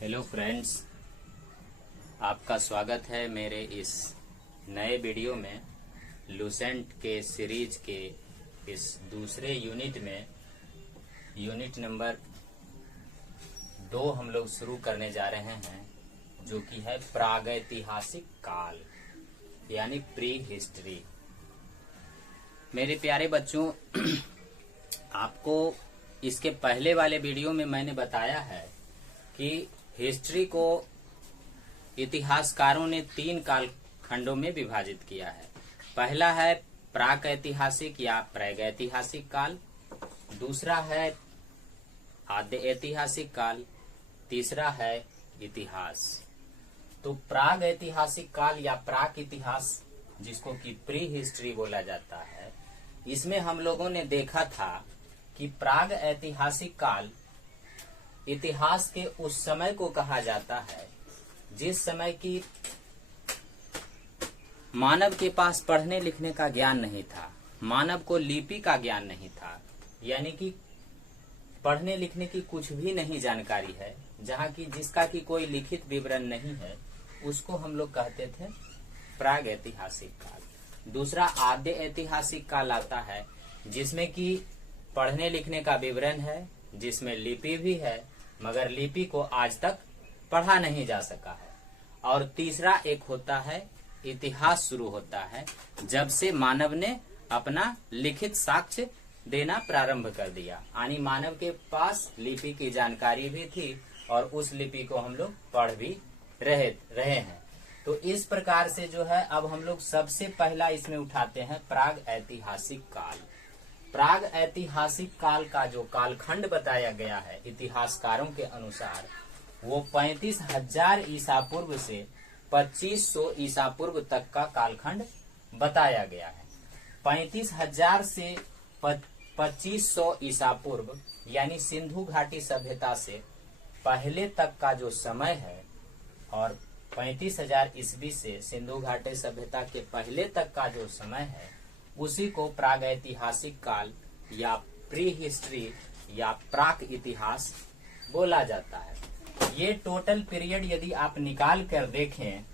Hello friends, आपका स्वागत है मेरे इस नए वीडियो में। लूसेंट के सीरीज के इस दूसरे यूनिट में यूनिट नंबर 2 हम लोग शुरू करने जा रहे हैं, जो कि है प्रागैतिहासिक काल यानी प्री हिस्ट्री। मेरे प्यारे बच्चों, आपको इसके पहले वाले वीडियो में मैंने बताया है कि हिस्ट्री को इतिहासकारों ने 3 कालखंडों में विभाजित किया है। पहला है प्रागैतिहासिक या प्रागैतिहासिक काल, दूसरा है आद्य ऐतिहासिक काल, तीसरा है इतिहास। तो प्रागैतिहासिक काल या प्राक इतिहास, जिसको कि प्री हिस्ट्री बोला जाता है, इसमें हम लोगों ने देखा था कि प्राग ऐतिहासिक काल इतिहास के उस समय को कहा जाता है जिस समय की मानव के पास पढ़ने लिखने का ज्ञान नहीं था, मानव को लिपि का ज्ञान नहीं था, यानी कि पढ़ने लिखने की कुछ भी नहीं जानकारी है, जहाँ की जिसका की कोई लिखित विवरण नहीं है, उसको हम लोग कहते थे प्राग ऐतिहासिक काल। दूसरा आद्य ऐतिहासिक काल आता है, जिसमें कि पढ़ने लिखने का विवरण है, जिसमें लिपि भी है, मगर लिपि को आज तक पढ़ा नहीं जा सका है। और तीसरा एक होता है इतिहास, शुरू होता है जब से मानव ने अपना लिखित साक्ष्य देना प्रारंभ कर दिया, यानी मानव के पास लिपि की जानकारी भी थी और उस लिपि को हम लोग पढ़ भी रहे हैं। तो इस प्रकार से जो है, अब हम लोग सबसे पहला इसमें उठाते हैं प्राग ऐतिहासिक काल। प्राग ऐतिहासिक काल का जो कालखंड बताया गया है इतिहासकारों के अनुसार, वो 35,000 ईसा पूर्व से 2500 ईसा पूर्व तक का कालखंड बताया गया है। 35,000 से 2500 ईसा पूर्व यानी सिंधु घाटी सभ्यता से पहले तक का जो समय है, और 35,000 ईस्वी से सिंधु घाटी सभ्यता के पहले तक का जो समय है, उसी को प्रागैतिहासिक काल या प्री हिस्ट्री या प्राक इतिहास बोला जाता है। ये टोटल पीरियड यदि आप निकाल कर देखें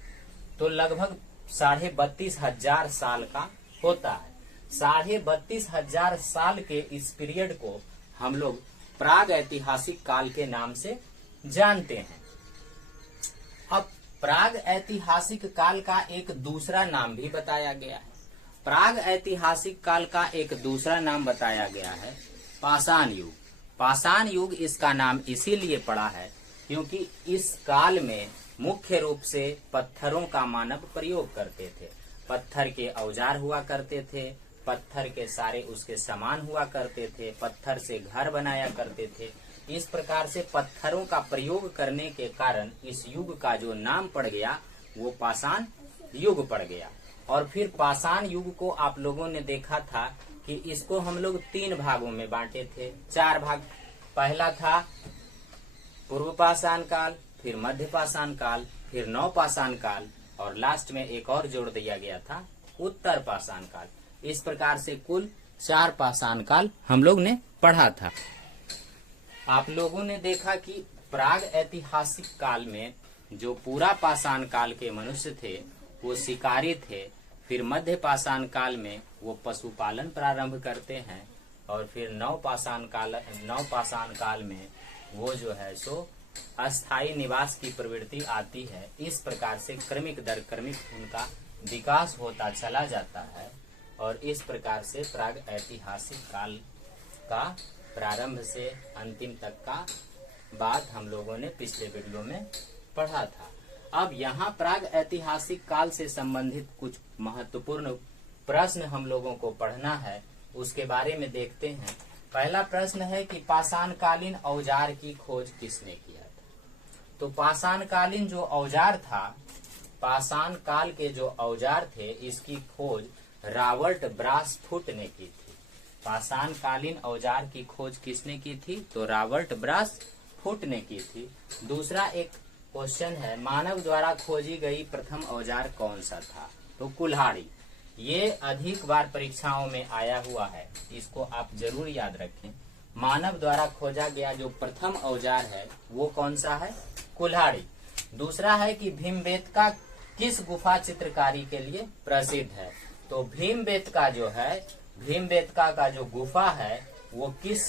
तो लगभग 32,500 साल का होता है। 32,500 साल के इस पीरियड को हम लोग प्राग ऐतिहासिक काल के नाम से जानते हैं। अब प्राग ऐतिहासिक काल का एक दूसरा नाम भी बताया गया है। प्राग ऐतिहासिक काल का एक दूसरा नाम बताया गया है पाषाण युग। पाषाण युग इसका नाम इसीलिए पड़ा है क्योंकि इस काल में मुख्य रूप से पत्थरों का मानव प्रयोग करते थे। पत्थर के औजार हुआ करते थे, पत्थर के सारे उसके सामान हुआ करते थे, पत्थर से घर बनाया करते थे। इस प्रकार से पत्थरों का प्रयोग करने के कारण इस युग का जो नाम पड़ गया वो पाषाण युग पड़ गया। और फिर पाषाण युग को आप लोगों ने देखा था कि इसको हम लोग 3 भागों में बांटे थे, 4 भाग। पहला था पूर्व पाषाण काल, फिर मध्य पाषाण काल, फिर नव पाषाण काल, और लास्ट में एक और जोड़ दिया गया था उत्तर पाषाण काल। इस प्रकार से कुल 4 पाषाण काल हम लोग ने पढ़ा था। आप लोगों ने देखा कि प्राग ऐतिहासिक काल में जो पूरा पाषाण काल के मनुष्य थे वो शिकारी थे, फिर मध्य पाषाण काल में वो पशुपालन प्रारंभ करते हैं, और फिर नव पाषाण काल में वो जो है सो अस्थायी निवास की प्रवृत्ति आती है। इस प्रकार से क्रमिक दर क्रमिक उनका विकास होता चला जाता है, और इस प्रकार से प्राग ऐतिहासिक काल का प्रारंभ से अंतिम तक का बात हम लोगों ने पिछले वीडियो में पढ़ा था। अब यहाँ प्राग ऐतिहासिक काल से संबंधित कुछ महत्वपूर्ण प्रश्न हम लोगों को पढ़ना है, उसके बारे में देखते हैं। पहला प्रश्न है कि पाषाणकालीन औजार की खोज किसने किया था? तो पाषाणकालीन जो औजार था, पाषाण काल के जो औजार थे, इसकी खोज रॉबर्ट ब्रासफुट ने की थी। पाषाणकालीन औजार की खोज किसने की थी? तो रॉबर्ट ब्रासफुट ने की थी। दूसरा एक क्वेश्चन है, मानव द्वारा खोजी गई प्रथम औजार कौन सा था? तो कुल्हाड़ी। ये अधिक बार परीक्षाओं में आया हुआ है, इसको आप जरूर याद रखें। मानव द्वारा खोजा गया जो प्रथम औजार है वो कौन सा है? कुल्हाड़ी। दूसरा है कि भीमबेटका किस गुफा चित्रकारी के लिए प्रसिद्ध है? तो भीमबेटका जो है, भीमबेटका का जो गुफा है वो किस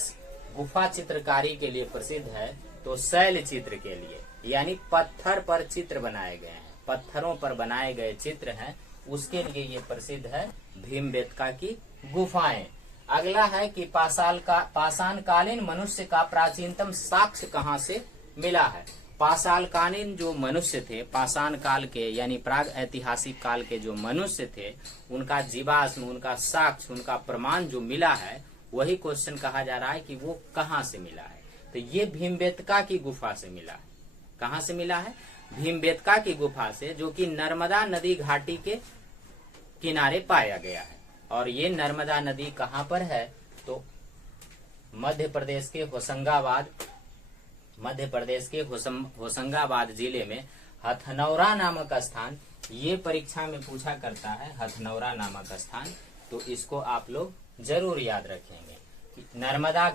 गुफा चित्रकारी के लिए प्रसिद्ध है? तो शैल चित्र के लिए, यानी पत्थर पर चित्र बनाए गए हैं, पत्थरों पर बनाए गए चित्र हैं, उसके लिए ये प्रसिद्ध है भीमबेटका की गुफाएं। अगला है कि पाषाणकालीन मनुष्य का प्राचीनतम साक्ष्य कहाँ से मिला है? पाषाणकालीन जो मनुष्य थे, पाषाण काल के यानी प्राग ऐतिहासिक काल के जो मनुष्य थे, उनका जीवाश्म, उनका साक्ष्य, उनका प्रमाण जो मिला है, वही क्वेश्चन कहा जा रहा है कि वो कहाँ से मिला है। तो ये भीमबेटका की गुफा से मिला है। कहाँ से मिला है? भीमबेटका की गुफा से, जो कि नर्मदा नदी घाटी के किनारे पाया गया है। और ये नर्मदा नदी कहाँ पर है? तो मध्य प्रदेश के होशंगाबाद जिले में हथनौरा नामक स्थान, ये परीक्षा में पूछा करता है, हथनौरा नामक स्थान। तो इसको आप लोग जरूर याद रखेंगे। नर्मदा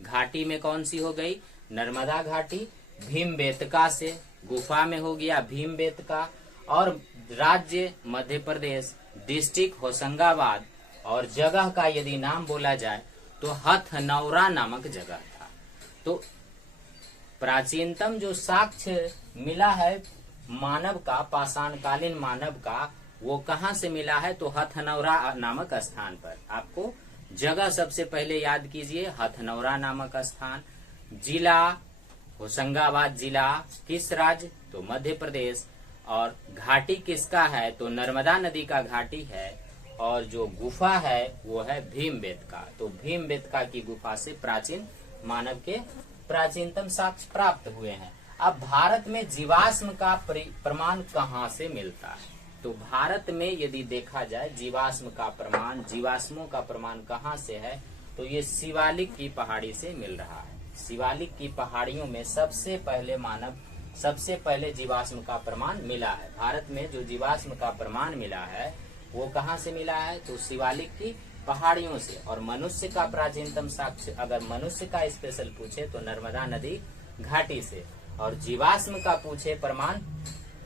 घाटी में कौन सी हो गई? नर्मदा घाटी। भीमबेटका से गुफा में हो गया भीमबेटका, और राज्य मध्य प्रदेश, डिस्ट्रिक्ट होशंगाबाद, और जगह का यदि नाम बोला जाए तो हथनौरा नामक जगह था। तो प्राचीनतम जो साक्ष्य मिला है मानव का, पाषाणकालीन मानव का, वो कहाँ से मिला है? तो हथनौरा नामक स्थान पर। आपको जगह सबसे पहले याद कीजिए, हथनौरा नामक स्थान। जिला होशंगाबाद जिला, किस राज्य? तो मध्य प्रदेश। और घाटी किसका है? तो नर्मदा नदी का घाटी है। और जो गुफा है वो है भीमबेटका। तो भीमबेटका की गुफा से प्राचीन मानव के प्राचीनतम साक्ष्य प्राप्त हुए हैं। अब भारत में जीवाश्म का प्रमाण कहाँ से मिलता है? तो भारत में यदि देखा जाए जीवाश्मों का प्रमाण कहाँ से है? तो ये शिवालिक की पहाड़ी से मिल रहा है। शिवालिक की पहाड़ियों में सबसे पहले जीवाश्म का प्रमाण मिला है। भारत में जो जीवाश्म का प्रमाण मिला है वो कहाँ से मिला है? तो शिवालिक की पहाड़ियों से। और मनुष्य का प्राचीनतम साक्ष्य अगर मनुष्य का स्पेशल पूछे तो नर्मदा नदी घाटी से। और जीवाश्म का पूछे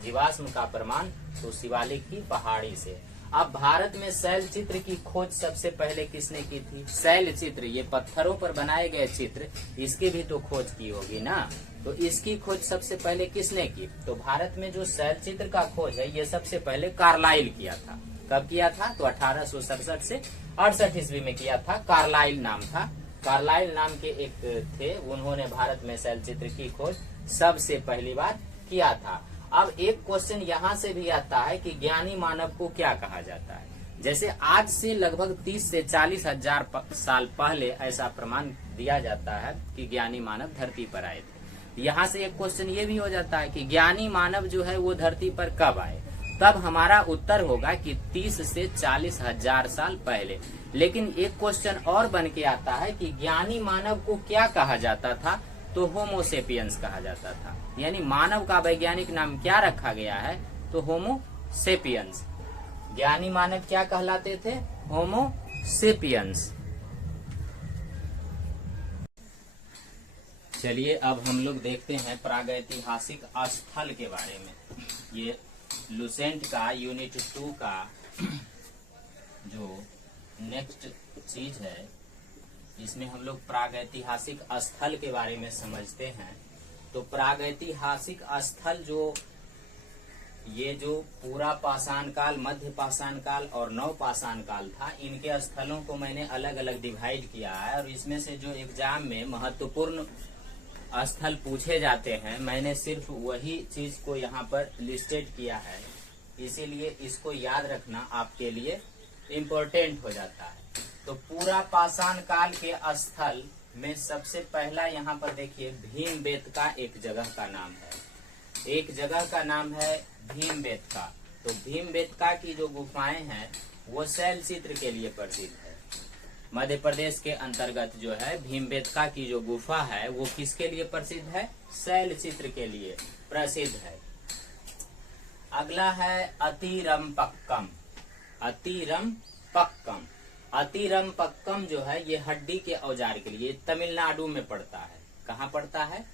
जीवाश्म का प्रमाण तो शिवालिक की पहाड़ी से। अब भारत में शैल चित्र की खोज सबसे पहले किसने की थी? शैल चित्र, ये पत्थरों पर बनाए गए चित्र, इसकी भी तो खोज की होगी ना। तो इसकी खोज सबसे पहले किसने की? तो भारत में जो शैल चित्र का खोज है ये सबसे पहले कार्लाइल किया था। कब किया था? तो 1867 से 68 ईस्वी में किया था। कार्लाइल नाम था। कार्लाइल नाम के एक थे, उन्होंने भारत में शैल चित्र की खोज सबसे पहली बार किया था। अब एक क्वेश्चन यहाँ से भी आता है कि ज्ञानी मानव को क्या कहा जाता है? जैसे आज से लगभग 30 से 40 हजार साल पहले ऐसा प्रमाण दिया जाता है कि ज्ञानी मानव धरती पर आए थे। यहाँ से एक क्वेश्चन ये भी हो जाता है कि ज्ञानी मानव जो है वो धरती पर कब आए? तब हमारा उत्तर होगा कि 30 से 40 हजार साल पहले। लेकिन एक क्वेश्चन और बन के आता है कि ज्ञानी मानव को क्या कहा जाता था? तो होमोसेपियंस कहा जाता था। यानी मानव का वैज्ञानिक नाम क्या रखा गया है? तो होमोसेपियंस। ज्ञानी मानव क्या कहलाते थे? होमोसेपियंस। चलिए अब हम लोग देखते हैं प्रागैतिहासिक स्थल के बारे में। ये लुसेंट का यूनिट 2 का जो नेक्स्ट चीज है, इसमें हम लोग प्रागैतिहासिक स्थल के बारे में समझते हैं। तो प्रागैतिहासिक स्थल ये जो पूरा पाषाण काल, मध्य पाषाण काल और नव पाषाण काल था, इनके स्थलों को मैंने अलग अलग डिवाइड किया है। और इसमें से जो एग्जाम में महत्वपूर्ण स्थल पूछे जाते हैं, मैंने सिर्फ वही चीज को यहाँ पर लिस्टेड किया है, इसीलिए इसको याद रखना आपके लिए इम्पोर्टेंट हो जाता है। तो पूरा पाषाण काल के स्थल में सबसे पहला यहाँ पर देखिए भीमबेटका एक जगह का नाम है। एक जगह का नाम है भीमबेटका। तो भीमबेटका की जो गुफाएं हैं वो शैल चित्र के लिए प्रसिद्ध है। मध्य प्रदेश के अंतर्गत जो है भीमबेटका की जो गुफा है वो किसके लिए प्रसिद्ध है? शैल चित्र के लिए प्रसिद्ध है। अगला है अतिरमपक्कम। अतिरमपक्कम, अतिरमपक्कम जो है ये हड्डी के औजार के लिए तमिलनाडु में पड़ता है। कहाँ पड़ता है?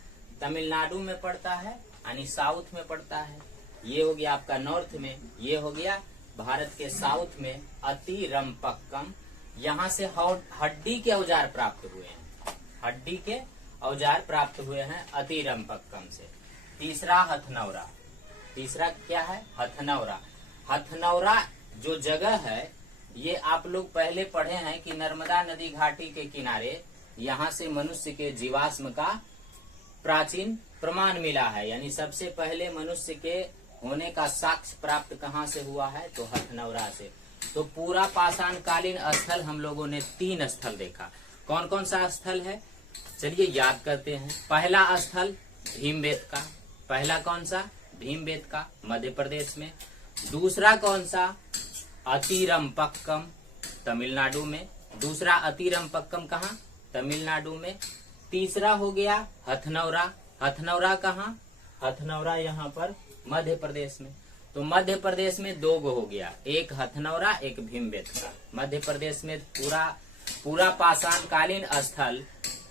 तमिलनाडु में पड़ता है, यानी साउथ में पड़ता है। ये हो गया आपका नॉर्थ में, ये हो गया भारत के साउथ में अतिरंपक्कम। यहाँ से हड्डी के औजार प्राप्त हुए हैं, हड्डी के औजार प्राप्त हुए हैं अतिरंपक्कम से। तीसरा हथनौरा, तीसरा क्या है? हथनौरा। हथनौरा जो जगह है ये आप लोग पहले पढ़े हैं कि नर्मदा नदी घाटी के किनारे यहाँ से मनुष्य के जीवाश्म का प्राचीन प्रमाण मिला है, यानी सबसे पहले मनुष्य के होने का साक्ष्य प्राप्त कहाँ से हुआ है? तो हथनौरा से। तो पूरा पाषाण कालीन स्थल हम लोगों ने 3 स्थल देखा। कौन कौन सा स्थल है? चलिए याद करते हैं। पहला स्थल भीमबेटका, पहला कौन सा? भीमबेटका, मध्य प्रदेश में। दूसरा कौन सा? अतिरंपक्कम, तमिलनाडु में। दूसरा अतिरंपक्कम कहाँ? तमिलनाडु में। तीसरा हो गया हथनौरा। हथनौरा कहाँ? हथनौरा यहाँ पर मध्य प्रदेश में। तो मध्य प्रदेश में 2 गो हो गया, एक हथनौरा एक भीमबेटका। मध्य प्रदेश में पूरा पाषाण कालीन स्थल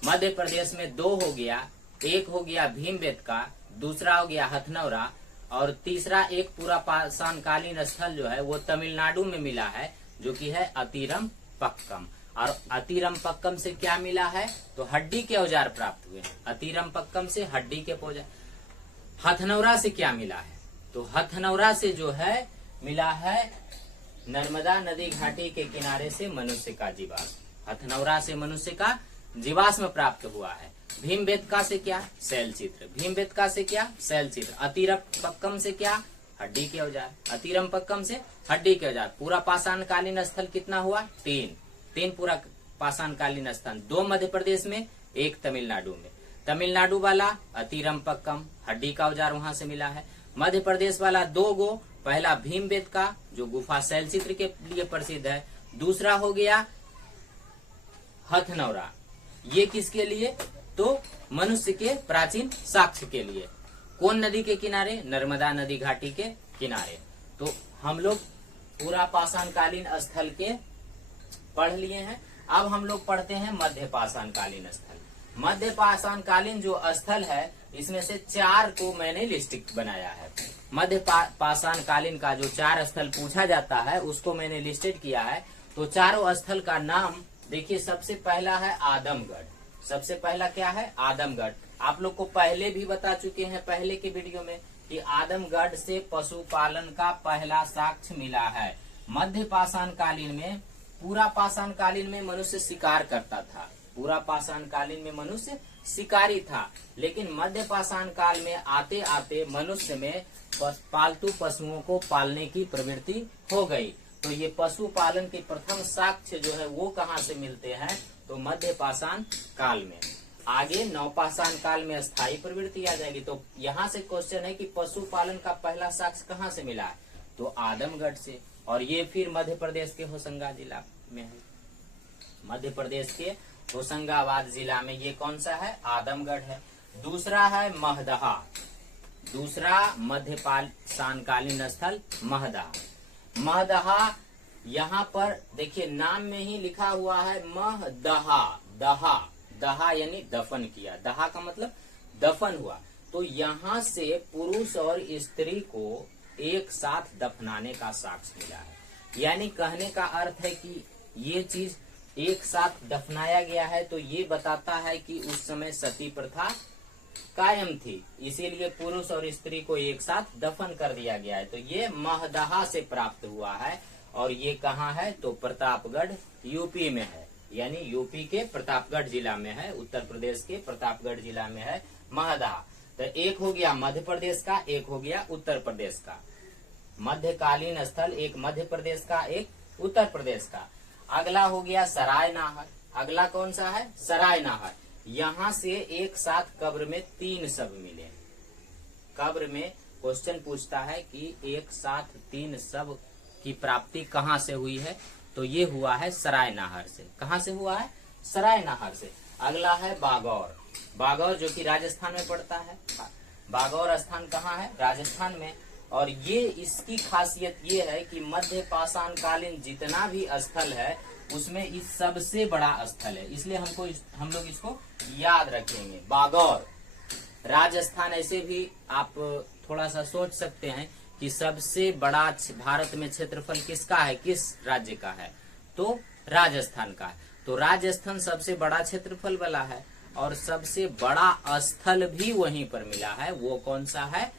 मध्य प्रदेश में 2 हो गया, एक हो गया भीमबेटका, दूसरा हो गया हथनौरा, और तीसरा एक पूरा पाषाण कालीन स्थल जो है वो तमिलनाडु में मिला है, जो कि है अतिरंपक्कम। और अतिरंपक्कम से क्या मिला है? तो हड्डी के औजार प्राप्त हुए हैं। अतिरंपक्कम से हड्डी के औजार। हथनौरा से क्या मिला है? तो हथनौरा से जो है मिला है नर्मदा नदी घाटी के किनारे से मनुष्य का जीवाश्म। हथनौरा से मनुष्य का जीवाश्म प्राप्त हुआ है। भीमबेटका से क्या? शैल चित्र। भीमबेटका से क्या? शैल चित्र। अतिरंपक्कम से क्या? हड्डी के औजार। अतिरंपक्कम से हड्डी के औजार। पूरा पाषाण कालीन स्थल कितना हुआ? 3 पूरा पाषाण कालीन स्थल, 2 मध्य प्रदेश में, 1 तमिलनाडु में। तमिलनाडु वाला अतिरंपक्कम, हड्डी का औजार वहां से मिला है। मध्य प्रदेश वाला 2 गो, पहला भीमबेटका जो गुफा शैल चित्र के लिए प्रसिद्ध है, दूसरा हो गया हथनौरा। ये किसके लिए? तो मनुष्य के प्राचीन साक्ष्य के लिए। कौन नदी के किनारे? नर्मदा नदी घाटी के किनारे। तो हम लोग पूरा पाषाण कालीन स्थल के पढ़ लिए हैं। अब हम लोग पढ़ते हैं मध्य पाषाण कालीन स्थल। मध्य पाषाण कालीन जो स्थल है इसमें से 4 को मैंने लिस्ट बनाया है। मध्य पाषाण कालीन का जो 4 स्थल पूछा जाता है उसको मैंने लिस्टेड किया है। तो चारों स्थल का नाम देखिए। सबसे पहला है आदमगढ़। सबसे पहला क्या है? आदमगढ़। आप लोग को पहले भी बता चुके हैं पहले के वीडियो में कि आदमगढ़ से पशुपालन का पहला साक्ष्य मिला है। मध्य पाषाण कालीन में, पूरा पाषाण कालीन में मनुष्य शिकार करता था। पूरा पाषाण कालीन में मनुष्य शिकारी था, लेकिन मध्य पाषाण काल में आते आते मनुष्य में पालतू पशुओं को पालने की प्रवृत्ति हो गई। तो ये पशुपालन के प्रथम साक्ष्य जो है वो कहाँ से मिलते हैं? तो मध्य पाषाण काल में। आगे नवपाषाण काल में स्थायी प्रवृत्ति आ जाएगी। तो यहाँ से क्वेश्चन है कि पशुपालन का पहला साक्ष्य कहाँ से मिला है? तो आदमगढ़ से। और ये फिर मध्य प्रदेश के होशंगाबाद जिला में है। मध्य प्रदेश के होशंगाबाद जिला में ये कौन सा है? आदमगढ़ है। दूसरा है महदहा। दूसरा मध्य पाषाण कालीन स्थल महदहा। महदहा यहाँ पर देखिए नाम में ही लिखा हुआ है महदहा। दहा, दहा यानी दफन किया। दहा का मतलब दफन हुआ। तो यहाँ से पुरुष और स्त्री को एक साथ दफनाने का साक्ष्य मिला है। यानी कहने का अर्थ है कि ये चीज एक साथ दफनाया गया है, तो ये बताता है कि उस समय सती प्रथा कायम थी, इसीलिए पुरुष और स्त्री को एक साथ दफन कर दिया गया है। तो ये महदहा से प्राप्त हुआ है। और ये कहाँ है? तो प्रतापगढ़ यूपी में है, यानी यूपी के प्रतापगढ़ जिला में है। उत्तर प्रदेश के प्रतापगढ़ जिला में है महदहा। तो एक हो गया मध्य प्रदेश का, एक हो गया उत्तर प्रदेश का। मध्यकालीन स्थल एक मध्य प्रदेश का, एक उत्तर प्रदेश का। अगला हो गया सराय नाहर। अगला कौन सा है? सराय नाहर। यहाँ से एक साथ कब्र में 3 शव मिले। कब्र में क्वेश्चन पूछता है कि एक साथ 3 शव की प्राप्ति कहाँ से हुई है? तो ये हुआ है सराय नाहर से। कहाँ से हुआ है? सराय नाहर से। अगला है बागौर। बागौर जो कि राजस्थान में पड़ता है। बागौर स्थान कहाँ है? राजस्थान में। और ये इसकी खासियत ये है कि मध्य पाषाण कालीन जितना भी स्थल है उसमें इस सबसे बड़ा स्थल है, इसलिए हम लोग इसको याद रखेंगे। बागौर राजस्थान ऐसे भी आप थोड़ा सा सोच सकते हैं कि सबसे बड़ा भारत में क्षेत्रफल किसका है, किस राज्य का है, तो राजस्थान का है। तो राजस्थान सबसे बड़ा क्षेत्रफल वाला है और सबसे बड़ा स्थल भी वहीं पर मिला है। वो कौन सा है,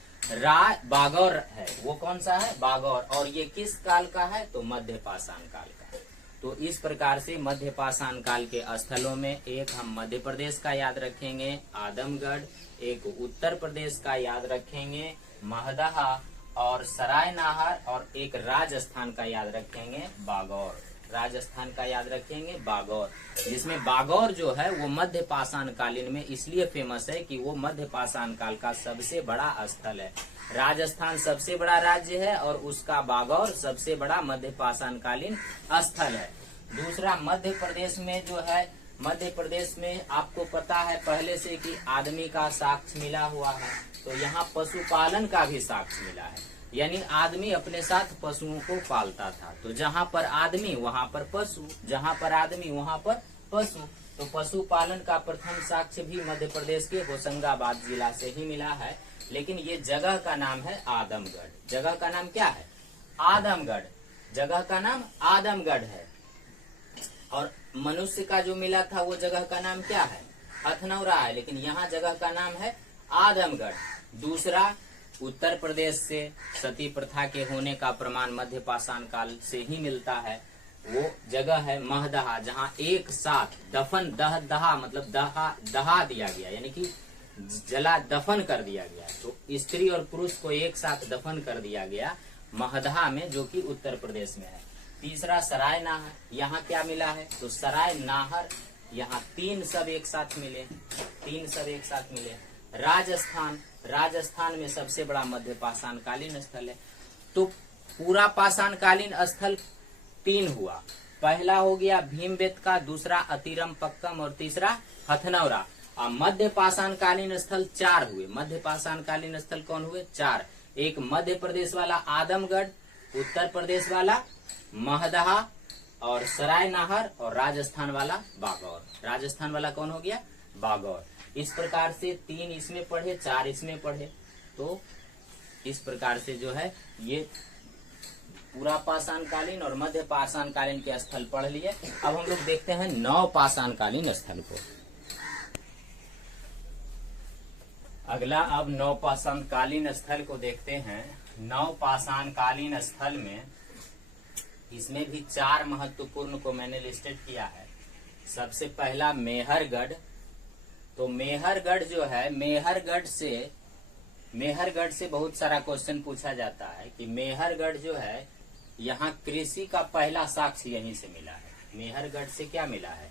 बागौर है। वो कौन सा है, बागौर। और ये किस काल का है, तो मध्य पाषाण काल का है। तो इस प्रकार से मध्य पाषाण काल के स्थलों में एक हम मध्य प्रदेश का याद रखेंगे आदमगढ़, एक उत्तर प्रदेश का याद रखेंगे महदहा और सरायनाहर, और एक राजस्थान का याद रखेंगे बागौर। राजस्थान का याद रखेंगे बागौर, जिसमें बागौर जो है वो मध्य पाषाण कालीन में इसलिए फेमस है कि वो मध्य पाषाण काल का सबसे बड़ा स्थल है। राजस्थान सबसे बड़ा राज्य है और उसका बागौर सबसे बड़ा मध्य पाषाण कालीन स्थल है। दूसरा, मध्य प्रदेश में जो है, मध्य प्रदेश में आपको पता है पहले से कि आदमी का साक्ष्य मिला हुआ है, तो यहाँ पशुपालन का भी साक्ष्य मिला है, यानी आदमी अपने साथ पशुओं को पालता था। तो जहाँ पर आदमी वहाँ पर पशु, जहाँ पर आदमी वहाँ पर पशु। तो पशुपालन का प्रथम साक्ष्य भी मध्य प्रदेश के होशंगाबाद जिला से ही मिला है। लेकिन ये जगह का नाम है आदमगढ़। जगह का नाम क्या है, आदमगढ़। जगह का नाम आदमगढ़ है। और मनुष्य का जो मिला था वो जगह का नाम क्या है, हथनौरा है। लेकिन यहाँ जगह का नाम है आदमगढ़। दूसरा, उत्तर प्रदेश से सती प्रथा के होने का प्रमाण मध्य पाषाण काल से ही मिलता है। वो जगह है महदहा, जहाँ एक साथ दफन दहा मतलब दहा दिया गया, यानी कि जला दफन कर दिया गया। तो स्त्री और पुरुष को एक साथ दफन कर दिया गया महदहा में, जो कि उत्तर प्रदेश में है। तीसरा, सराय नाहर। यहाँ क्या मिला है, तो सराय नाहर, यहाँ तीन सब एक साथ मिले, तीन सब एक साथ मिले। राजस्थान, राजस्थान में सबसे बड़ा मध्य पाषाण कालीन स्थल है। तो पूरा पाषाण कालीन स्थल तीन हुआ। पहला हो गया भीमबेटका, दूसरा अतिरम पक्कम और तीसरा हथनौरा। और मध्य पाषाण कालीन स्थल चार हुए। मध्य पाषाण कालीन स्थल कौन हुए, चार। एक मध्य प्रदेश वाला आदमगढ़, उत्तर प्रदेश वाला महदहा और सराय नाहर, और राजस्थान वाला बागौर। राजस्थान वाला कौन हो गया, बागौर। इस प्रकार से तीन इसमें पढ़े, चार इसमें पढ़े। तो इस प्रकार से जो है ये पूरा पाषाण कालीन और मध्य पाषाण कालीन के स्थल पढ़ लिए। अब हम लोग देखते हैं नव पाषाण कालीन स्थल को। अगला अब नव पाषाण कालीन स्थल को देखते हैं। नव पाषाण कालीन स्थल में इसमें भी चार महत्वपूर्ण को मैंने लिस्टेड किया है। सबसे पहला मेहरगढ़। तो मेहरगढ़ जो है, मेहरगढ़ से बहुत सारा क्वेश्चन पूछा जाता है कि मेहरगढ़ जो है, यहाँ कृषि का पहला साक्ष्य यहीं से मिला है। मेहरगढ़ से क्या मिला है,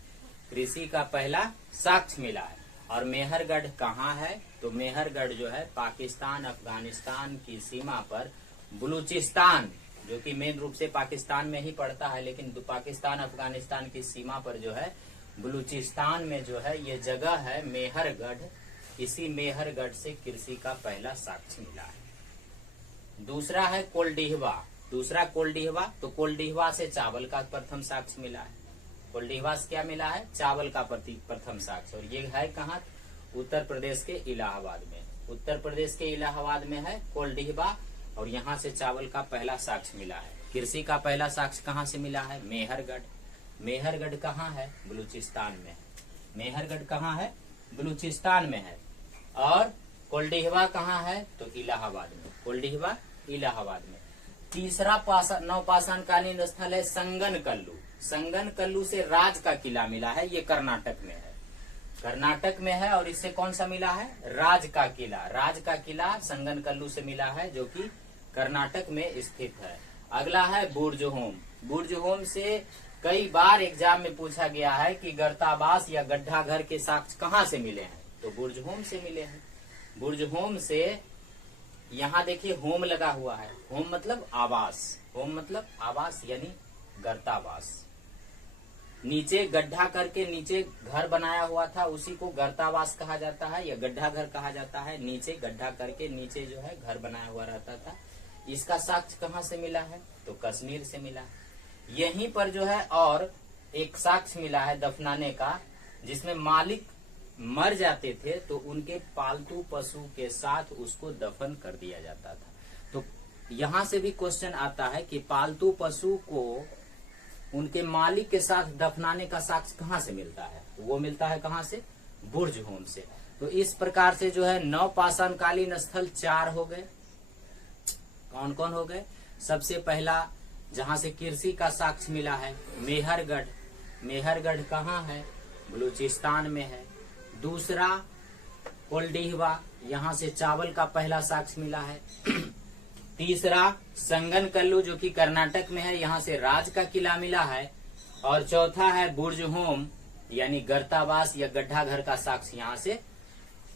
कृषि का पहला साक्ष्य मिला है। और मेहरगढ़ कहाँ है, तो मेहरगढ़ जो है पाकिस्तान अफगानिस्तान की सीमा पर बलूचिस्तान, जो कि मेन रूप से पाकिस्तान में ही पड़ता है, लेकिन पाकिस्तान अफगानिस्तान की सीमा पर जो है बलूचिस्तान में जो है ये जगह है मेहरगढ़। इसी मेहरगढ़ से कृषि का पहला साक्ष्य मिला है। दूसरा है कोल्डिहवा। दूसरा कोल्डिहवा, तो कोल्डिहवा से चावल का प्रथम साक्ष्य मिला है। कोल्डिहवा से क्या मिला है, चावल का प्रथम साक्ष्य। और ये है कहाँ, उत्तर प्रदेश के इलाहाबाद में। उत्तर प्रदेश के इलाहाबाद में है कोल्डिहवा, और यहाँ से चावल का पहला साक्ष्य मिला है। कृषि का पहला साक्ष्य कहाँ से मिला है, मेहरगढ़। मेहरगढ़ कहाँ है, बलूचिस्तान में। मेहरगढ़ कहाँ है, बलूचिस्तान में है। और कोल्डिहवा कहाँ है, तो इलाहाबाद में। कोल्डिहवा इलाहाबाद में। तीसरा नव पाषाण कालीन स्थल है संगनकल्लू। संगनकल्लू से राज का किला मिला है, ये कर्नाटक में है। कर्नाटक में है और इससे कौन सा मिला है, राज का किला। राज का किला संगनकल्लू से मिला है, जो कि कर्नाटक में स्थित है। अगला है बुर्जहोम। बुर्जहोम से कई बार एग्जाम में पूछा गया है कि गर्तावास या गड्ढा घर के साक्ष्य कहाँ से मिले हैं, तो बुर्जहोम से मिले हैं। बुर्जहोम से यहाँ देखिए होम लगा हुआ है। होम मतलब आवास, होम मतलब आवास यानी गर्तावास। नीचे गड्ढा करके नीचे घर बनाया हुआ था, उसी को गर्तावास कहा जाता है या गड्ढा घर कहा जाता है। नीचे गड्ढा करके नीचे जो है घर बनाया हुआ रहता था। इसका साक्ष्य कहाँ से मिला है, तो कश्मीर से मिला है। यहीं पर जो है और एक साक्ष्य मिला है दफनाने का, जिसमें मालिक मर जाते थे तो उनके पालतू पशु के साथ उसको दफन कर दिया जाता था। तो यहां से भी क्वेश्चन आता है कि पालतू पशु को उनके मालिक के साथ दफनाने का साक्ष्य कहां से मिलता है? वो मिलता है कहां से? बुर्ज होम से। तो इस प्रकार से जो है नवपाषाणकालीन स्थल 4 हो गए। कौन कौन हो गए? सबसे पहला जहां से कृषि का साक्ष्य मिला है मेहरगढ़। मेहरगढ़ कहाँ है? बलूचिस्तान में है। दूसरा कोल्डिहवा, यहाँ से चावल का पहला साक्ष्य मिला है। तीसरा संगनकल्लू जो कि कर्नाटक में है, यहाँ से राज का किला मिला है। और चौथा है बुर्ज होम यानी गर्तावास या गड्ढा घर का साक्ष्य यहाँ से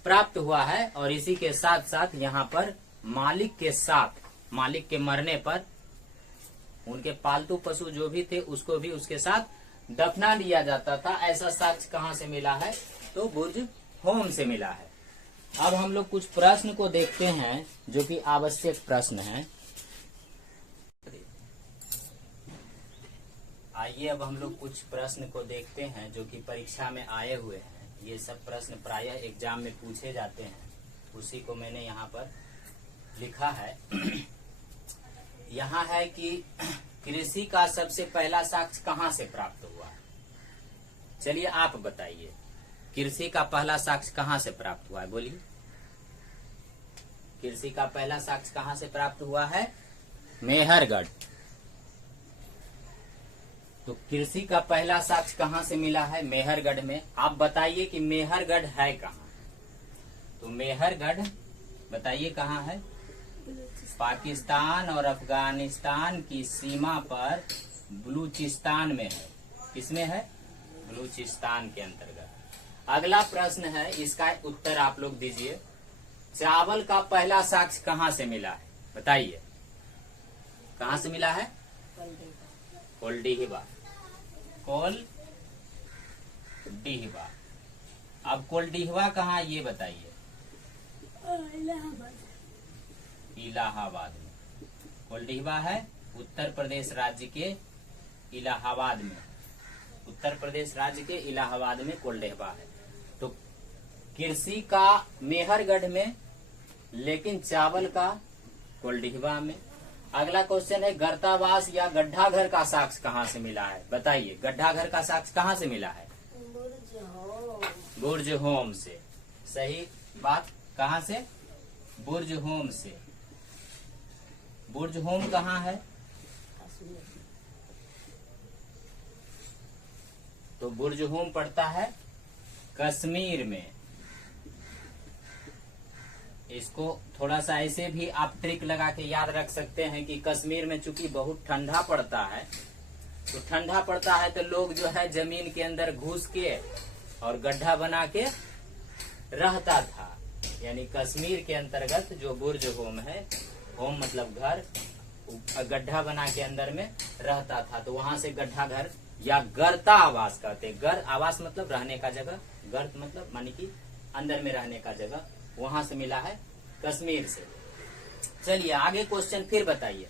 प्राप्त हुआ है। और इसी के साथ साथ यहाँ पर मालिक के साथ, मालिक के मरने पर उनके पालतू पशु जो भी थे उसको भी उसके साथ दफना दिया जाता था। ऐसा साक्ष्य कहाँ से मिला है? तो बुर्ज होम से मिला है। अब हम लोग कुछ प्रश्न को देखते हैं जो कि आवश्यक प्रश्न है। आइए अब हम लोग कुछ प्रश्न को देखते हैं जो कि परीक्षा में आए हुए हैं। ये सब प्रश्न प्रायः एग्जाम में पूछे जाते हैं, उसी को मैंने यहाँ पर लिखा है। यहाँ है कि कृषि का सबसे पहला साक्ष्य कहाँ से प्राप्त हुआ? चलिए आप बताइए, कृषि का पहला साक्ष्य कहाँ से प्राप्त हुआ है? बोलिए, कृषि का पहला साक्ष्य कहाँ से प्राप्त हुआ है? मेहरगढ़। तो कृषि का पहला साक्ष्य कहाँ से मिला है? मेहरगढ़ में। आप बताइए कि मेहरगढ़ है कहाँ? तो मेहरगढ़ बताइए कहाँ है? पाकिस्तान और अफगानिस्तान की सीमा पर बलूचिस्तान में है। किसमें है? बलूचिस्तान के अंतर्गत। अगला प्रश्न है, इसका उत्तर आप लोग दीजिए। चावल का पहला साक्ष्य कहाँ से मिला है? बताइए, कहाँ से मिला है? कोल्डिहिवा। कोल्डिहिवा। अब कोल्डिहिवा कहाँ, ये बताइए। इलाहाबाद में। कोल्डिहिवा है उत्तर प्रदेश राज्य के इलाहाबाद में। उत्तर प्रदेश राज्य के इलाहाबाद में कोल्डिहिवा है। तो कृषि का मेहरगढ़ में, लेकिन चावल का कोल्डिहिवा में। अगला क्वेश्चन है, गर्तावास या गड्ढा घर का साक्ष्य कहाँ से मिला है? बताइए, गड्ढा घर का साक्ष्य कहाँ से मिला है? बुर्ज होम से। सही बात। कहाँ से? बुर्ज होम से। बुर्ज होम कहाँ है? तो बुर्ज होम पड़ता है कश्मीर में। इसको थोड़ा सा ऐसे भी आप ट्रिक लगा के याद रख सकते हैं कि कश्मीर में चूंकि बहुत ठंडा पड़ता है, तो ठंडा पड़ता है तो लोग जो है जमीन के अंदर घुस के और गड्ढा बना के रहता था। यानी कश्मीर के अंतर्गत जो बुर्ज होम है, होम मतलब घर, गड्ढा बना के अंदर में रहता था। तो वहां से गड्ढा घर या गर्ता आवास कहते। गर आवास मतलब रहने का जगह, गर्त मतलब मानी कि अंदर में रहने का जगह, वहां से मिला है कश्मीर से। चलिए आगे क्वेश्चन फिर बताइए।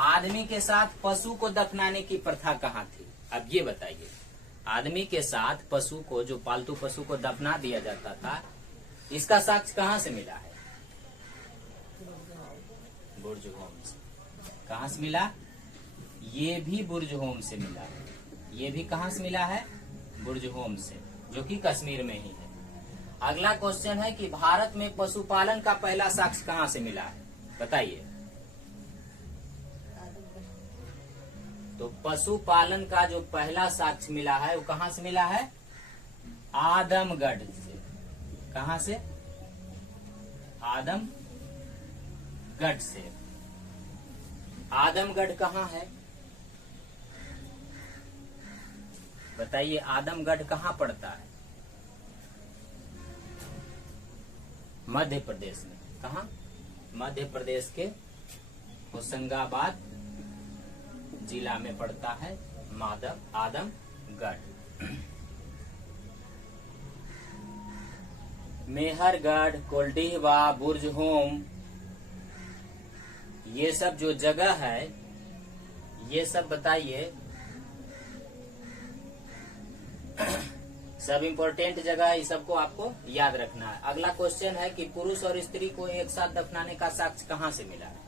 आदमी के साथ पशु को दफनाने की प्रथा कहाँ थी? अब ये बताइए, आदमी के साथ पशु को, जो पालतू पशु को दफना दिया जाता था, इसका साक्ष्य कहाँ से मिला है? बुर्ज होम से। कहाँ से मिला? ये भी बुर्ज होम से मिला है। ये भी कहाँ से मिला है? बुर्ज होम से, जो कि कश्मीर में ही है। अगला क्वेश्चन है कि भारत में पशुपालन का पहला साक्ष्य कहाँ से मिला है? बताइए। तो पशुपालन का जो पहला साक्ष्य मिला है वो कहाँ से मिला है? आदमगढ़ से। कहाँ से? आदमगढ़ से। आदमगढ़ कहाँ है? बताइए, आदमगढ़ कहाँ पड़ता है? मध्य प्रदेश में। कहाँ? मध्य प्रदेश के होशंगाबाद जिला में पड़ता है आदमगढ़। मेहरगढ़, कोल्डिहिवा, बुर्ज होम, ये सब जो जगह है, ये सब बताइए सब इम्पोर्टेंट जगह है, इस सबको आपको याद रखना है। अगला क्वेश्चन है कि पुरुष और स्त्री को एक साथ दफनाने का साक्ष्य कहाँ से मिला है,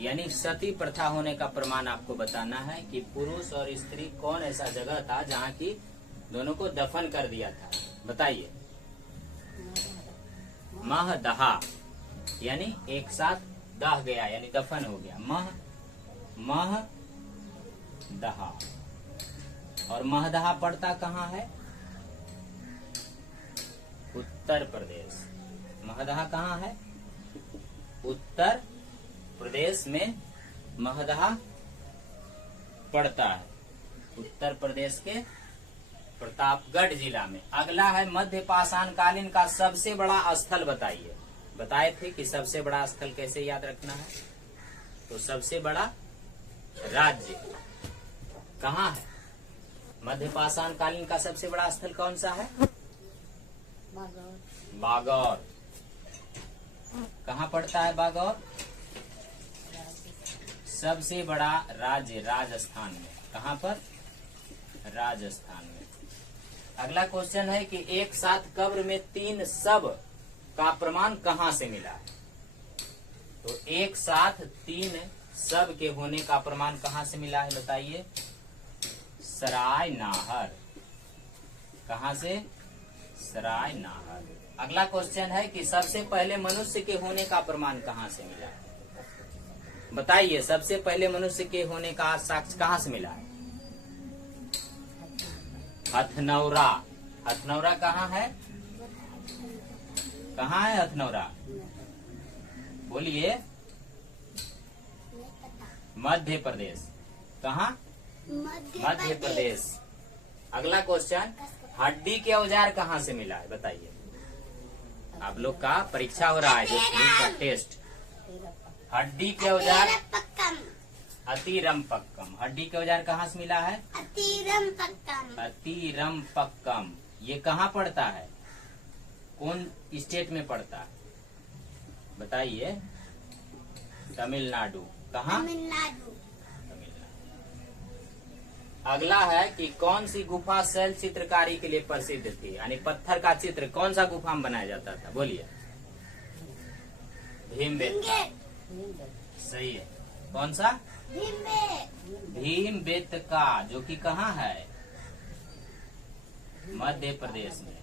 यानी सती प्रथा होने का प्रमाण आपको बताना है कि पुरुष और स्त्री कौन ऐसा जगह था जहाँ की दोनों को दफन कर दिया था। बताइए। महदहा, यानी एक साथ दह गया, यानी दफन हो गया। महदहा। और महदहा पड़ता कहाँ है? उत्तर प्रदेश। महदहा कहाँ है? उत्तर प्रदेश में महदहा पड़ता है, उत्तर प्रदेश के प्रतापगढ़ जिला में। अगला है मध्य पाषाण कालीन का सबसे बड़ा स्थल बताइए। बताए थे कि सबसे बड़ा स्थल कैसे याद रखना है, तो सबसे बड़ा राज्य कहाँ है? मध्य पाषाण कालीन का सबसे बड़ा स्थल कौन सा है? बागौर। कहाँ पड़ता है बागौर? सबसे बड़ा राज्य राजस्थान में। कहाँ पर? राजस्थान में। अगला क्वेश्चन है कि एक साथ कब्र में 3 शव का प्रमाण कहाँ से मिला है? तो एक साथ 3 शव के होने का प्रमाण कहाँ से मिला है बताइए। सराय नाहर। कहाँ से? सराय नाहर। अगला क्वेश्चन है कि सबसे पहले मनुष्य के होने का प्रमाण कहाँ से मिला है? बताइए, सबसे पहले मनुष्य के होने का साक्ष्य कहाँ से मिला है? हथनौरा। हथनौरा कहाँ है? कहाँ है हथनौरा? बोलिए। मध्य प्रदेश। कहाँ? मध्य प्रदेश। अगला क्वेश्चन, हड्डी के औजार कहाँ से मिला है बताइए। आप लोग का परीक्षा हो रहा है, जो का टेस्ट। हड्डी के औजार अतिरम्पक्कम। हड्डी के औजार कहाँ से मिला है? अतिरम्पक्कम। ये कहाँ पड़ता है? कौन स्टेट में पड़ता है बताइए। तमिलनाडु। कहाँ? तमिलनाडु। अगला है कि कौन सी गुफा शैल चित्रकारी के लिए प्रसिद्ध थी, यानी पत्थर का चित्र कौन सा गुफा में बनाया जाता था? बोलिए। भीमबेटका। सही है। कौन सा? भीमबेटका, जो कि कहाँ है? मध्य प्रदेश में।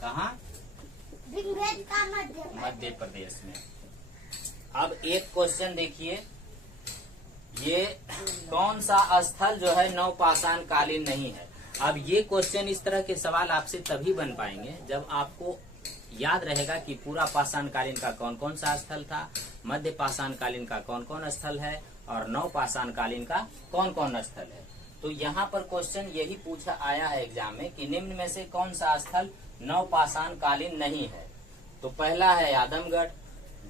कहाँ? मध्य प्रदेश में। अब एक क्वेश्चन देखिए, ये कौन सा स्थल जो है नवपाषाण कालीन नहीं है? अब ये क्वेश्चन, इस तरह के सवाल आपसे तभी बन पाएंगे जब आपको याद रहेगा कि पूरा पाषाण कालीन का कौन कौन सा स्थल था, मध्य पाषाण कालीन का कौन कौन स्थल है, और नवपाषाण कालीन का कौन कौन स्थल है। तो यहाँ पर क्वेश्चन यही पूछा आया है एग्जाम में कि निम्न में से कौन सा स्थल नवपाषाण कालीन नहीं है। तो पहला है आदमगढ़,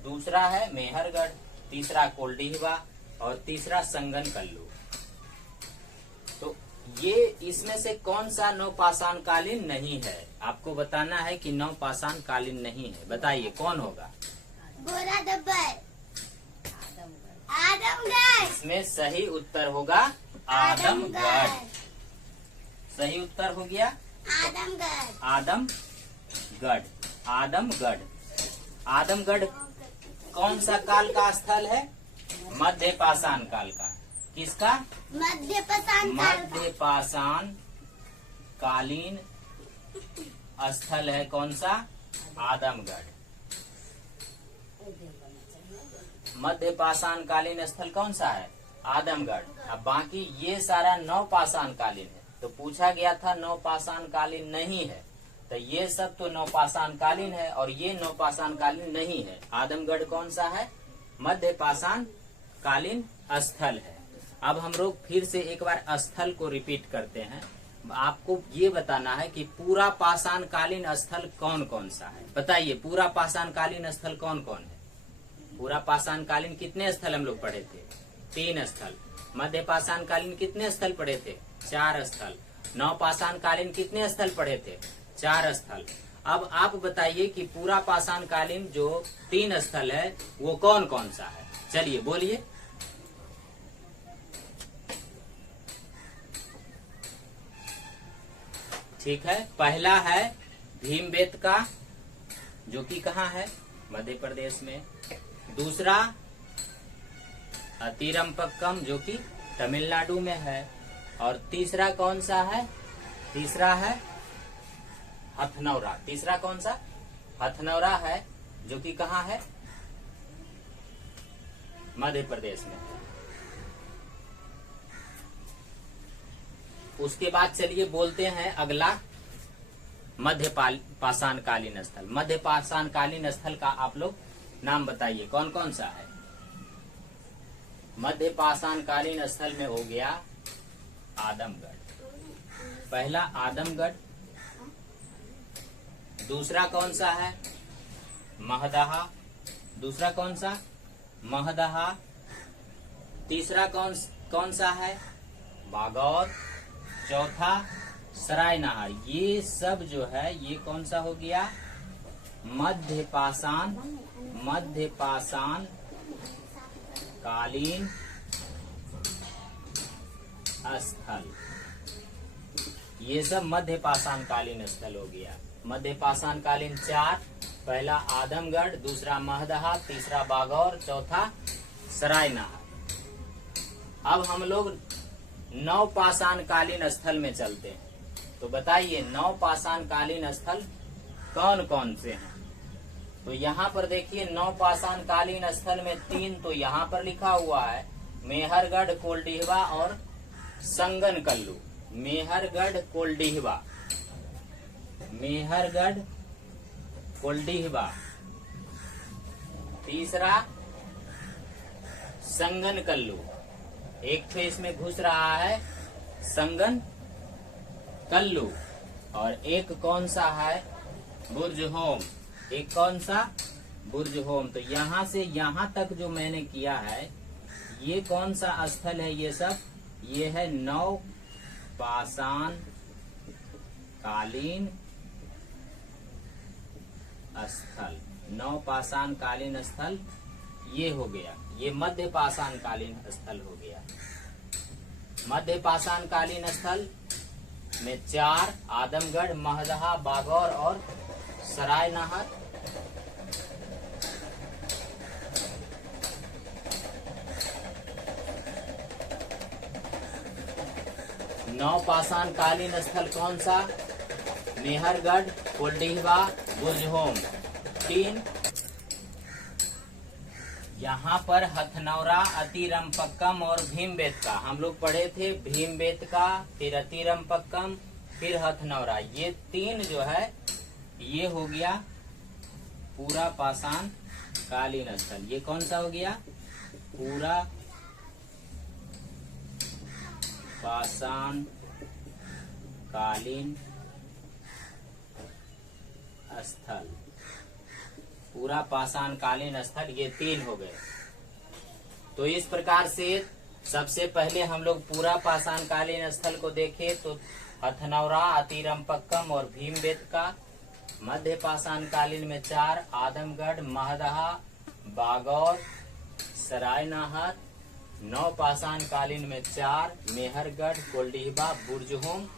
दूसरा है मेहरगढ़, तीसरा कोल्डीहवा और तीसरा संगन कल्लू। तो ये इसमें से कौन सा नवपाषाण कालीन नहीं है? आपको बताना है कि नवपाषाण कालीन नहीं है। बताइए कौन होगा? आदमगढ़। इसमें सही उत्तर होगा आदमगढ़। सही उत्तर हो गया आदमगढ़। आदमगढ़। आदमगढ़। आदमगढ़ कौन सा काल का स्थल है? मध्य पाषाण काल का। किसका? मध्य पाषाण कालीन स्थल है कौन सा? आदमगढ़। मध्य पाषाण कालीन स्थल कौन सा है? आदमगढ़। अब बाकी ये सारा नवपाषाण कालीन है। तो पूछा गया था नवपाषाण कालीन नहीं है, तो ये सब तो नवपाषाण कालीन है और ये नवपाषाण कालीन नहीं है। आदमगढ़ कौन सा है? मध्य पाषाण कालीन स्थल है। अब हम लोग फिर से एक बार स्थल को रिपीट करते हैं। आपको ये बताना है कि पूरा पाषाण कालीन स्थल कौन कौन सा है। बताइए, पूरा पाषाण कालीन स्थल कौन कौन है? पूरा पाषाण कालीन कितने स्थल हम लोग पढ़े थे? 3 स्थल। मध्य पाषाण कालीन कितने स्थल पढ़े थे? 4 स्थल। नवपाषाण कालीन कितने स्थल पढ़े थे? 4 स्थल। अब आप बताइए कि पूरा पाषाण कालीन जो 3 स्थल है वो कौन कौन सा है? चलिए बोलिए। ठीक है, पहला है भीमबेटका जो कि कहाँ है, मध्य प्रदेश में। दूसरा अतिरंपक्कम जो कि तमिलनाडु में है। और तीसरा कौन सा है, तीसरा है हथनौरा। तीसरा कौन सा, हथनौरा है जो कि कहाँ है, मध्य प्रदेश में। उसके बाद चलिए बोलते हैं अगला मध्य पाषाणकालीन स्थल। मध्य पाषाणकालीन स्थल का आप लोग नाम बताइए कौन कौन सा है। मध्य पाषाणकालीन स्थल में हो गया आदमगढ़, पहला आदमगढ़। दूसरा कौन सा है, महदहा। दूसरा कौन सा, महदहा। तीसरा कौन सा है, बागौर। चौथा सरायनहार। ये सब जो है ये कौन सा हो गया, मध्य पाषाण कालीन स्थल। ये सब मध्य पाषाण कालीन स्थल हो गया। मध्य पाषाण कालीन 4, पहला आदमगढ़, दूसरा महदहा, तीसरा बागौर, चौथा सरायनहार। अब हम लोग नव पाषाण कालीन स्थल में चलते हैं। तो बताइए नव पाषाण कालीन स्थल कौन कौन से हैं। तो यहाँ पर देखिए नव पाषाण कालीन स्थल में 3 तो यहाँ पर लिखा हुआ है, मेहरगढ़, कोल्डिहवा और संगनकल्लू। मेहरगढ़, कोल्डिहवा, मेहरगढ़, कोल्डिहवा। तीसरा संगनकल्लू, एक तो इसमें घुस रहा है संगनकल्लू। और एक कौन सा है, बुर्जहोम। एक कौन सा, बुर्जहोम। तो यहाँ से यहाँ तक जो मैंने किया है ये कौन सा स्थल है, ये सब ये है नव पाषाण कालीन स्थल। नव पाषाण कालीन स्थल ये हो गया, ये मध्य पाषाण कालीन स्थल हो गया। मध्य पाषाण कालीन स्थल में 4 आदमगढ़, महदहा, बागौर और सरायनहार। नव पाषाण कालीन स्थल कौन सा, मेहरगढ़, कोल्डिहवा, बुर्जहोम। 3 यहाँ पर हथनौरा, अतिरंपक्कम और भीमबेटका हम लोग पढ़े थे। भीमबेटका, फिर अतिरंपक्कम, फिर हथनौरा। ये 3 जो है ये हो गया पूरा पाषाण कालीन स्थल। ये कौन सा हो गया, पूरा पाषाण कालीन स्थल। पूरा पाषाण कालीन स्थल ये 3 हो गए। तो इस प्रकार से सबसे पहले हम लोग पूरा पाषाण कालीन स्थल को देखे तो हथनौरा, अतिरंपक्कम और भीमबेटका। मध्य पाषाण कालीन में 4 आदमगढ़, महदहा, बागौर, सरायनहार। नव पाषाण कालीन में 4 मेहरगढ़, कोल्डिहवा, बुर्जहोम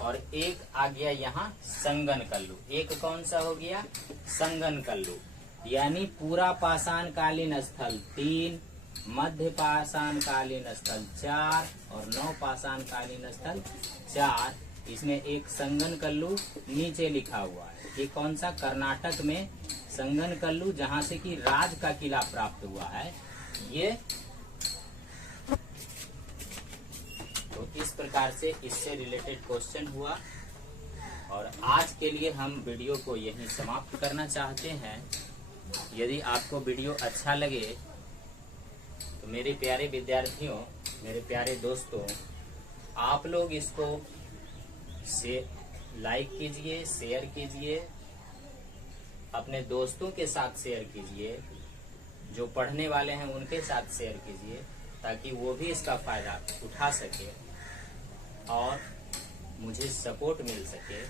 और एक आ गया यहाँ संगनकल्लू। एक कौन सा हो गया, संगनकल्लू। यानी पूरा पाषाण कालीन स्थल 3, मध्य पाषाण कालीन स्थल 4 और नव पाषाण कालीन स्थल 4। इसमें एक संगनकल्लू नीचे लिखा हुआ है। ये कौन सा, कर्नाटक में संगनकल्लू, जहाँ से कि राज का किला प्राप्त हुआ है ये। तो इस प्रकार से इससे रिलेटेड क्वेश्चन हुआ। और आज के लिए हम वीडियो को यहीं समाप्त करना चाहते हैं। यदि आपको वीडियो अच्छा लगे तो मेरे प्यारे विद्यार्थियों, मेरे प्यारे दोस्तों, आप लोग इसको लाइक कीजिए, शेयर कीजिए, अपने दोस्तों के साथ शेयर कीजिए, जो पढ़ने वाले हैं उनके साथ शेयर कीजिए ताकि वो भी इसका फायदा उठा सके और मुझे सपोर्ट मिल सके।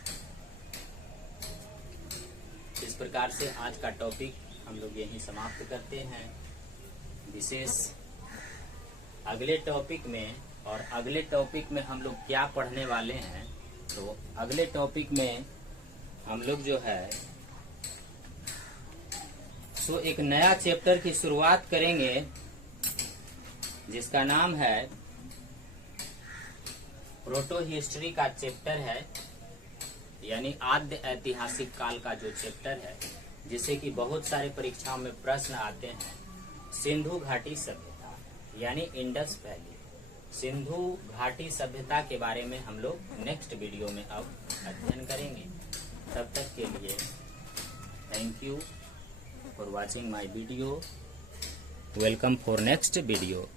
इस प्रकार से आज का टॉपिक हम लोग यहीं समाप्त करते हैं। विशेष अगले टॉपिक में हम लोग क्या पढ़ने वाले हैं, तो अगले टॉपिक में हम लोग जो है सो एक नया चैप्टर की शुरुआत करेंगे, जिसका नाम है प्रोटो हिस्ट्री का चैप्टर है, यानी आद्य ऐतिहासिक काल का जो चैप्टर है, जिसे कि बहुत सारे परीक्षाओं में प्रश्न आते हैं। सिंधु घाटी सभ्यता यानी इंडस वैली, सिंधु घाटी सभ्यता के बारे में हम लोग नेक्स्ट वीडियो में अब अध्ययन करेंगे। तब तक के लिए thank you for watching my video. Welcome for next video.